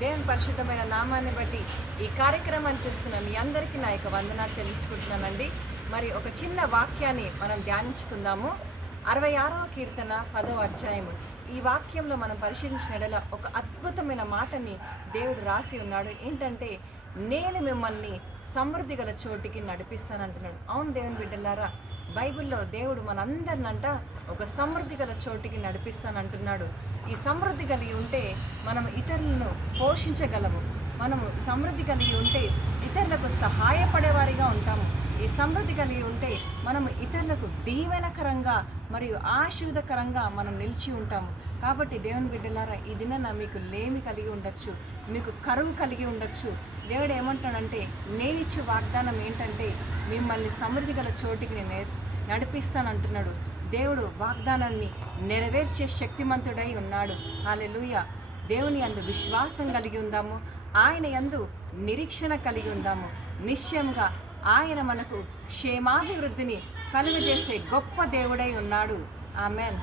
దేవుని పరిశుద్ధమైన నామాన్ని బట్టి ఈ కార్యక్రమాన్ని చేస్తున్న మీ అందరికీ నా యొక్క వందనాలు చెల్లించుకుంటున్నానండి. మరి ఒక చిన్న వాక్యాన్ని మనం ధ్యానించుకుందాము. 66వ కీర్తన 10వ అధ్యాయము. ఈ వాక్యంలో మనం పరిశీలించిన ఎడల ఒక అద్భుతమైన మాటని దేవుడు రాసి ఉన్నాడు. ఏంటంటే, నేను మిమ్మల్ని సమృద్ధి గల చోటికి నడిపిస్తానంటున్నాడు. అవును దేవుని బిడ్డలారా, బైబిల్లో దేవుడు మనందరినంట ఒక సమృద్ధి గల చోటికి నడిపిస్తానంటున్నాడు. ఈ సమృద్ధి కలిగి ఉంటే మనం ఇతరులను పోషించగలము. మనము సమృద్ధి కలిగి ఉంటే ఇతరులకు సహాయపడేవారిగా ఉంటాము. ఈ సమృద్ధి కలిగి ఉంటే మనము ఇతరులకు దీవెనకరంగా మరియు ఆశీర్వదకరంగా మనం నిలిచి ఉంటాము. కాబట్టి దేవుని బిడ్డలారా, ఈ దినాన మీకు లేమి కలిగి ఉండొచ్చు, మీకు కరువు కలిగి ఉండొచ్చు. దేవుడు ఏమంటాడంటే, నేనిచ్చే వాగ్దానం ఏంటంటే, మిమ్మల్ని సమృద్ధి గల చోటికి నేను నడిపిస్తానంటున్నాడు. దేవుడు వాగ్దానాన్ని నెరవేర్చే శక్తిమంతుడై ఉన్నాడు. హల్లెలూయా. దేవుని యందు విశ్వాసం కలిగి ఉందాము, ఆయన యందు నిరీక్షణ కలిగి ఉందాము. నిశ్చయంగా ఆయన మనకు క్షేమాభివృద్ధిని కలుగజేసే గొప్ప దేవుడై ఉన్నాడు. ఆమెన్.